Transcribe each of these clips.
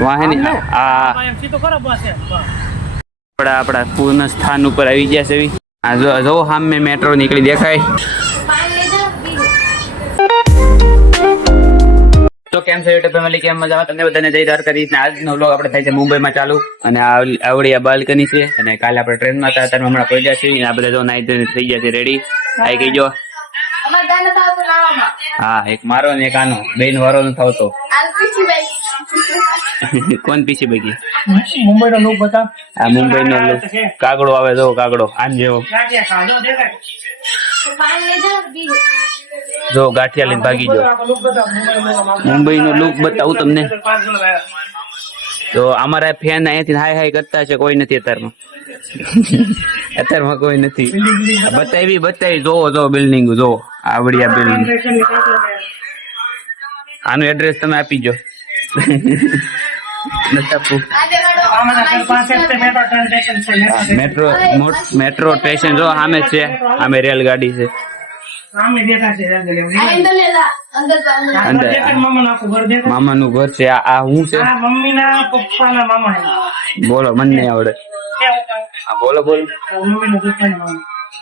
વાહે ને આપણા પૂર્ણ સ્થાન ઉપર આવી ગયા છે. આ જો સામે મેટ્રો નીકળી દેખાય. તો કેમ છે યુટ્યુબ ફેમિલી, કેમ મજામાં? તમને બધાને જય દ્વારકાધીશ. આજનો વ્લોગ આપણે થાય છે મુંબઈમાં ચાલુ, અને આવડી આ બાલ્કની છે, અને કાલે આપણે ટ્રેનમાં હતા, અત્યારે હમણાં પહોંચ્યા છીએ. આ બધા જો નાઈ થઈ ગયા છે રેડી. આવી ગઈ જો. હા, એક મારો ને એક આનો, બેન વારો ન થતો. કોણ પીછી બગી? મુંબઈનો લુક બતા. આ મુંબઈનો લુક. કાગડો આવે જો, કાગડો આન જેવો. જો ગાંઠિયા લઈને ભાગી જો. મુંબઈનો લુક બતાવું તમને. તો અમારા ફેન અહીંયાથી હાય હાય કરતા છે, કોઈ નથી અત્યારમાં. અત્યારમાં કોઈ નથી. બતાવી જોવો જો બિલ્ડિંગ જો, આવડી આ બિલ્ડિંગ. આનું એડ્રેસ તમે આપી જો. મેટ્રો સ્ટેશન જો સામે છે, સામે રેલગાડી છે. મામા નું ઘર છે. આ હું છે? મમ્મી ના પપ્પા ના મામા. બોલો, મને નહીં આવડે. બોલો.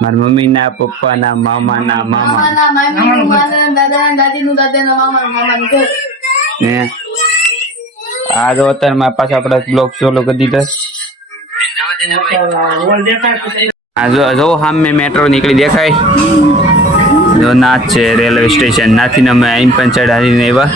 મારા મમ્મી ના પપ્પા ના મામા ના મામા. આ જો અત્યારે પાછા આપડે બ્લોગ ચાલુ કરી દીધા. આ જો સામે મેટ્રો નીકળી દેખાય. જો નાથ છે રેલવે સ્ટેશન. નાથી અમે અહીં પણ ચડાવીને આવ્યા.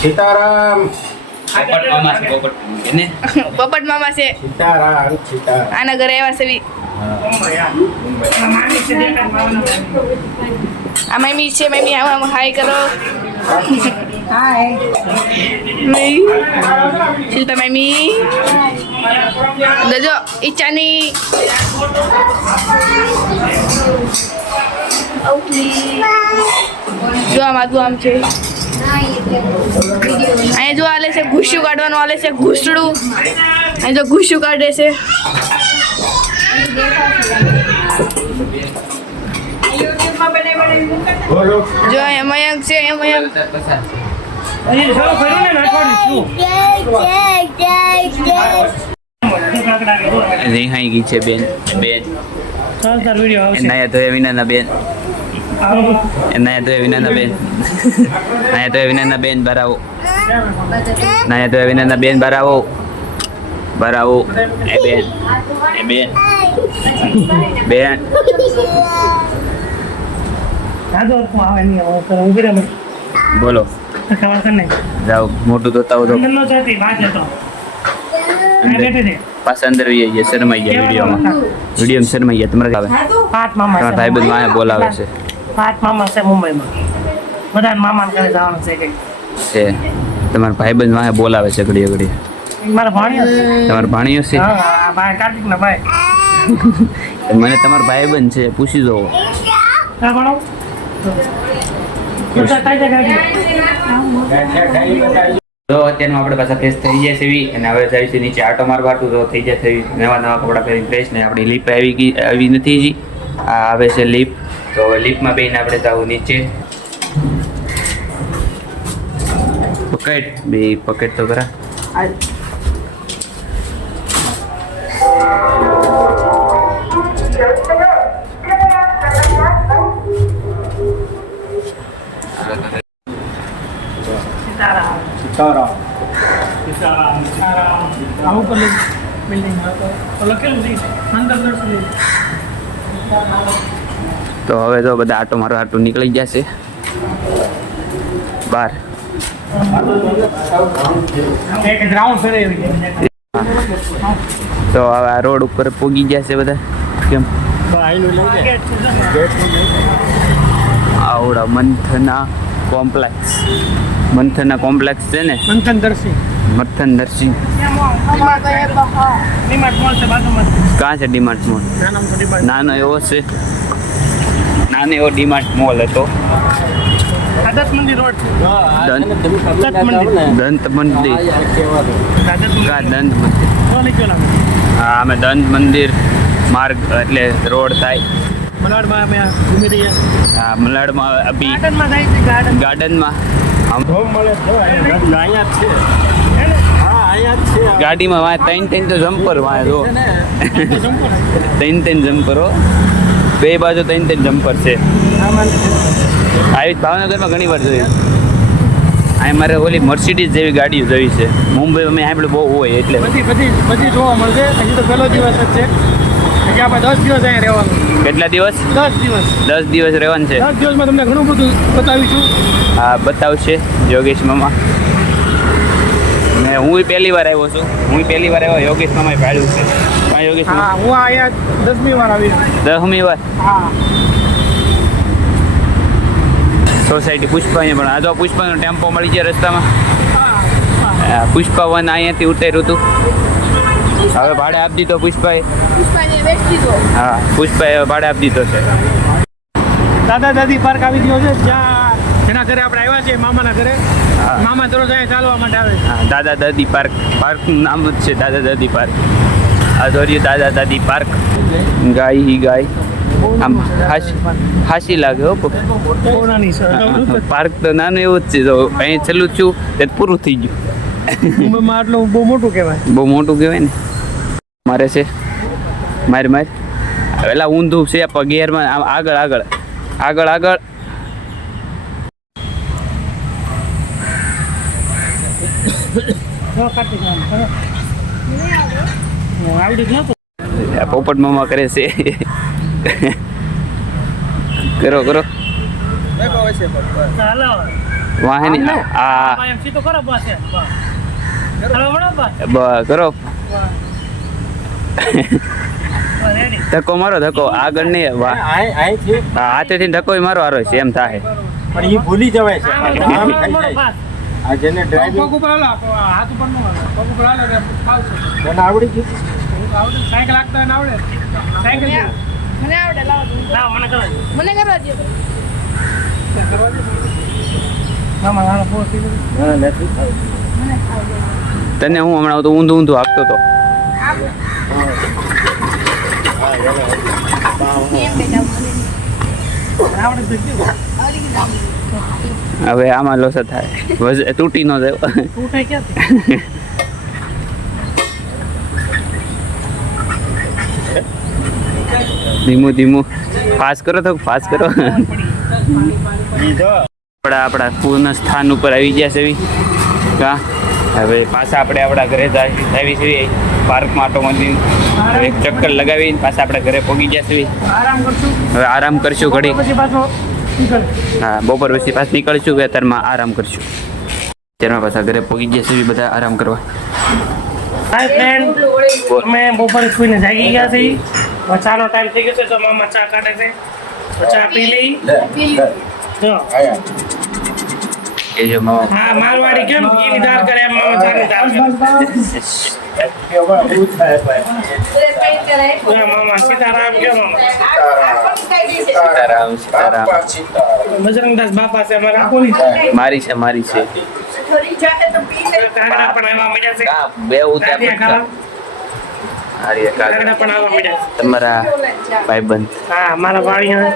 સીતારામ. પોપટ મામા છે. આના ઘરે આવ્યા છે. આ મમ્મી છે. મમ્મી આવા હાય કરો. હાય શિલ્પા મમ્મી. દજો ઈચ્છાની. જો આમ છે. અહીંયા જો આલે છે ઘૂસું કાઢવાનું આલે છે. ઘૂસડું અહીં જો ઘૂસું કાઢે છે. જો અહીંયા મયંક છે. મયંક રિહાઈ ગઈ છે બેન. એના તો વિના બેન. વિના બેન ભરાવો. ભરાવો. એ બેન. બોલો. જાઓ મોટું ધોતા હો તો પાછા અંદર શરમાઈ ગયા. વિડીયોમાં શરમાઈ ગયા. તમારે તમારા ભાઈબંધ માં બોલાવે છે. મુંબઈમાં બધા મામા ઘરે જવાનું છે. તમારા ભાઈબંધ માં બોલાવે છે ઘડીએ. મારા ભાણિયો. તમારા ભાણિયો છે? કાર્તિક ના ભાઈ. મને તમારો ભાઈબંધ છે, પૂછી દો. તો અત્યારમાં આપણે પાછા ફ્રેશ થઈ જાય છે, અને હવે જાય છે નીચે આટો મારવાટું તો થઈ જાય છે. નવા પકડા પહેરી ફ્રેશ ને આપણી લીપ આવી નથી હજી. આ આવે છે લીપ. તો હવે લીપમાં બેન આપણે જવું નીચે. પકડ તો ખરા. તો હવે તો બધા આટો મારવા આટો નીકળી જશે બહાર. તો હવે આ રોડ ઉપર પોગી જશે બધા. કેમ આવડા મંથના કોમ્પ્લેક્સ છે ને. મંથન દર્શી ક્યાં છે? ડીમાર્ટ મોલ. નાનો એવો છે. નાનો એવો ડીમાર્ટ મોલ હતો. દંત મંદિર. હા, અમે દંત મંદિર માર્ગ એટલે રોડ થાય. મલાડમાં અમે ઘૂમી રહીએ. આ મલાડમાં અભી ગાર્ડનમાં થાય છે ગાર્ડન. ગાર્ડનમાં આમ મળે છે અહીંયા જ છે. હા અહીંયા જ છે. ગાડીમાં વાંય ત્રણ તો જમ્પર વાંય જો ત્રણ જમ્પરો બે બાજુ ત્રણ જમ્પર છે. આવી ભાવનગરમાં ઘણી વાર જોયું. અહીં મારે ઓલી મર્સિડીઝ જેવી ગાડીઓ જોઈ છે. મુંબઈમાં મેં આપણે બહુ હોય એટલે બધી જોવા મળશે. હજી તો પહેલો દિવસ જ છે. હજી આપણે 10 દિવસ અહીંયા રહેવાનું. કેટલા દિવસ 10 દિવસ 10 દિવસ રહેવાનું છે. 10 દિવસમાં તમને ઘણું બધું બતાવીશું. હા બતાવશે યોગેશ મામા. ને હું પહેલી વાર આવ્યો છું. યોગેશ મામાએ પાડ્યું છે. હા યોગેશ હા મામા હું અહીંયા 10મી વાર આવી. 10મી વાર હા સોસાયટી પુષ્પાને પણ આ જો પુષ્પાનો ટેમ્પો મળી જાય રસ્તામાં. પુષ્પા 1 અહીંયાથી ઉતાર્યું હતું. હવે ભાડે આપી દીધો પુષ્પાએ. હા પુષ્પાએ ભાડે આપી દીધો છે. દાદા દાદી પાર્ક આવી ગયો છે. જ્યાં જેના ઘરે આપણે આવ્યા છીએ મામાના ઘરે. હા. મામા દરરોજ અહીંયા ચાલવા માટે આવે છે. હા દાદા દાદી પાર્કનું નામ જ છે દાદા દાદી પાર્ક. આ જોયું દાદા દાદી પાર્ક. ગાય હી ગાય આમ હાસી લાગે હો. કોરોનાની સર પાર્ક તો નાનું એવું જ છે. તો અહીં છેલ્લું છું તે પૂરું થઈ ગયું. મુંબઈમાં આટલું બહુ મોટું કહેવાય. બહુ મોટું કહેવાય ને. મારે છે માર પેલા ઊંધું છે પગેરમાં આમ આગળ આવડી જ નહોતું. આ પોપટ મામા કરે છે. કરો હાલો વાહે ને આ એમ સીધો કરો બસ એમ. હાલો વળો બસ. કરો રેડી. ધક્કો મારો ધક્કો આગળ નહીં વાહ અહીંથી હાથેથી ધક્કો મારો હારો છે એમ થાય. પણ એ ભૂલી જવાય છે. આમ થઈ જાય. બસ. આ જેને ડ્રાઇવિંગ પગ ઉપર હાલો. હાથ ઉપર ન હાલો. પગ ઉપર હાલો ને ફાવશે. મને આવડી ગયું. આવડે સાયકલ હાંકતા હોય ને આવડે. સાયકલ જેવું. મને આવડે લાવો લાવો મને કરવા દો. મને કરવા દો કરવા દે. મામા હાલો બહુ થઈ ગયું. તને હું હમણાં તો ઊંધું આપતો હતો. આવડે તો કેવું? હવે આમાં લોસ થાય તૂટી ન જાય. તું કઈ ક્યાંથી? ધીમું ફાસ્ટ કરો આપણા પૂર્ણ સ્થાન ઉપર આવી ગયા છે. કા હવે પાછા આપણે આપણા ઘરે આવી છે. પાર્કમાં આટો મારી એક ચક્કર લગાવીને પાછા આપણા ઘરે પહોંચી ગયા છે. આરામ કરશું. હવે આરામ કરશું ઘડી. પછી પાછો નીકળ. હા બપોર પછી પાછું નીકળશું કે અત્યારમાં આરામ કરશું. અત્યારમાં પાછા ઘરે પહોંચી ગયા છે બધા આરામ કરવા. હાય ફ્રેન્ડ, અમે બપોરે સુઈને જાગી ગયા છીએ. હવે ચાનો ટાઈમ થઈ ગયો છે. તો મામા ચા કાઢે છે. તો ચા પી લઈ. જો એ જો મામા હા મારવાડી કેમ ઘીની દાળ કરે એમ મામા ચાની દાળ કરે. હા, મામા સીતારામ કે મામા સીતારામ બજરંગદાસ બાપા છે અમારા કોની મારી છે કાગડા પણ આવવા મળ્યા છે. બે ઉતાર કાગડા પણ આવવા મળ્યા છે. તમારા ભાઈબંધ હા મારા વાણિયા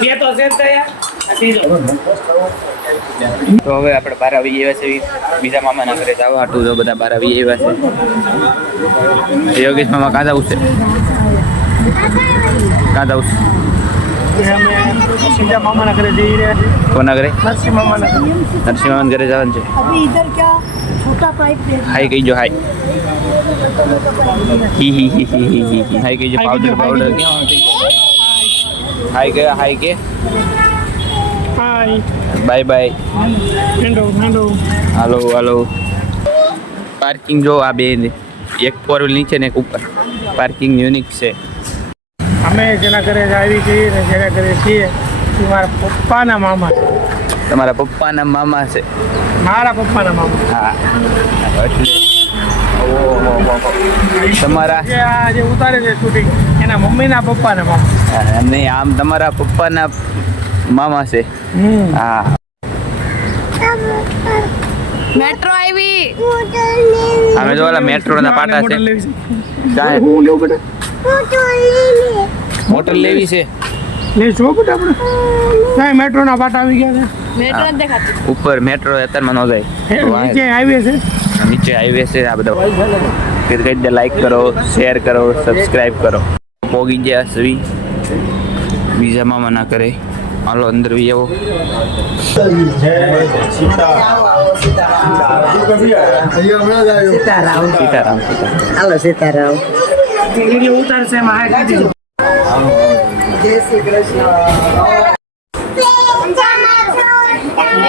બે તો છે જ તૈયાર. આ ત્રીજો. તો હવે આપણે બહાર આવી ગયા છે. બીજા મામાના ઘરે જવા હાટું તો બધા બહાર આવી ગયા છે. યોગેશ મામા કાં જવું છે? અમે સીધા મામાના ઘરે જઈ રહ્યા છીએ. કોના ઘરે? નરસિંહ મામાના ઘરે. નરસિંહ મામાના ઘરે જવાનું છે. अभी इधर क्या छोटा पाइप दे હાઈ કહીજો હાઈ. હી હાઈ કહીજો. પાવડર હાઈ કે હાય બાય હેન્ડો હાલો પાર્કિંગ જો આ બે એક ફોર વ્હીલ નીચે ને એક ઉપર. પાર્કિંગ યુનિક છે. અમે જેના ઘરે આવી છીએ ને જેના ઘરે છીએ એ મારા પપ્પાના મામા છે. તમારા પપ્પાના મામા છે? મારા પપ્પાના મામા. હા એટલે ઓહો. તમારા જે આ જે ઉતારે છે શૂટિંગ એના મમ્મીના પપ્પાના મામા. નહીં આમ તમારા પપ્પાના મામા છે. હા મેટ્રો આવી. અમે જો ઓલા મેટ્રો ના પાટા છે. કાંઈ હું લેવું બેટા હોટલ લેવી છે લે જો બેટા આપણે કાંઈ મેટ્રો ના પાટા આવી ગયા છે મેટ્રો નથી દેખાતી. ઉપર મેટ્રો અત્યારમાં ન જાય નીચે હાઈવે છે નીચે હાઈવે છે આ બધા ફિર કહી દે લાઈક કરો શેર કરો સબસ્ક્રાઇબ કરો પોગી ગયા સવી બીજા મામા ના કરે હાલો અંદર બી આવો સીતારામ હાલો સીતારામ. વિડીયો ઉતારશે એમાં હાય કરી દીધું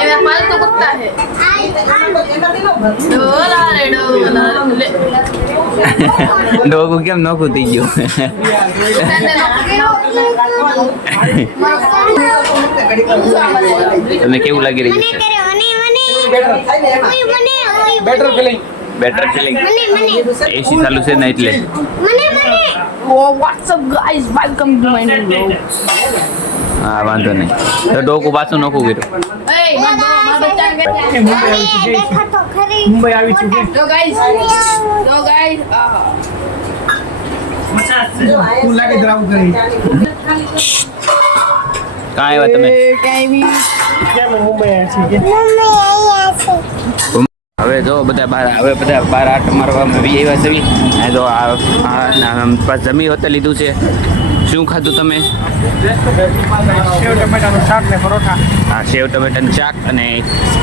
ये पालतू कुत्ता है. डोला रे डोला ले. ડોગું કેમ નોખું થઈ ગયું તમને કેવું લાગી રહ્યું છે બેટર ફિલિંગ એસી ચાલુ છે ને એટલે Oh, what's up guys? Welcome to my new vlog. હા વાંધો નહીં તો ડોકું પાછું નોખું કર્યું Hey, મારા બચ્ચા કે મુંબઈ આવી છું So guys, તું લાગે ધરાવું કરી કાં આવ્યા તમે કઈ બી કેમ મુંબઈ આવી છે હવે જો બધા બાર આટ મારવામાં બી આવ્યા છે આ જો આ જમી હોતે લીધું છે શું ખાધું તમે સેવ ટમેટાનું શાક ને પરોઠા હા સેવ ટમેટાનું શાક અને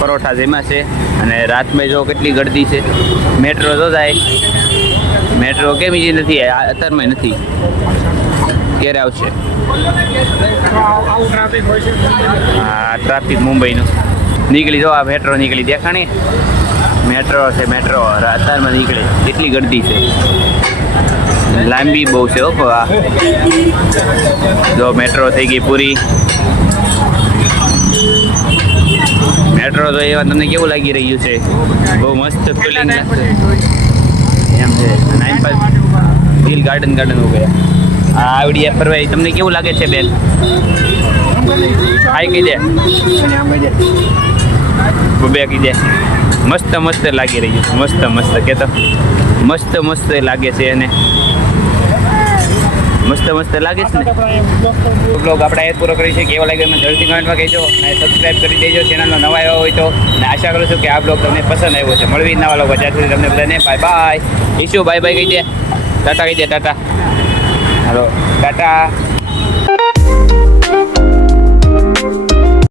પરોઠા જેમાં છે અને રાતમાં જો કેટલી ગળદી છે મેટ્રો જો જાય મેટ્રો કેમ ઈ નથી અત્યારમાં નથી ક્યારે આવશે આવું ટ્રાફિક હોય છે આ ટ્રાફિક મુંબઈનું નીકળી જો આ મેટ્રો નીકળી દેખાણી મેટ્રો છે મેટ્રો અત્યારમાં નીકળે કેટલી ગળદી છે લાંબી બહુ છે હો આ જો મેટ્રો થઈ ગઈ પૂરી મેટ્રો તો એવા તમને કેવું લાગી રહ્યું છે બહુ મસ્ત ફિલિંગ લાગશે એમ છે 9 દિલ ગાર્ડન હો ગયા આ આવડી ફરવાય તમને કેવું લાગે છે બેન આઈ કહી દે બે કહી દે મસ્ત લાગી રહ્યું છે મસ્ત કે તો મસ્ત લાગે છે એને મસ્ત લાગે છે ને બ્લોગ આપણે એ પૂરો કરી છે કેવો લાગ્યો મને જલ્દી કમેન્ટમાં કહેજો અને સબસ્ક્રાઇબ કરી દેજો ચેનલનો નવા આવ્યો હોય તો અને આશા કરું છું કે આ બ્લોગ તમને પસંદ આવ્યો છે મળવી નવા લોકો જ્યાં સુધી તમને બધાને બાય ઈશુ બાય કહી દે ટાટા કહી દે ટાટા હાલો ટાટા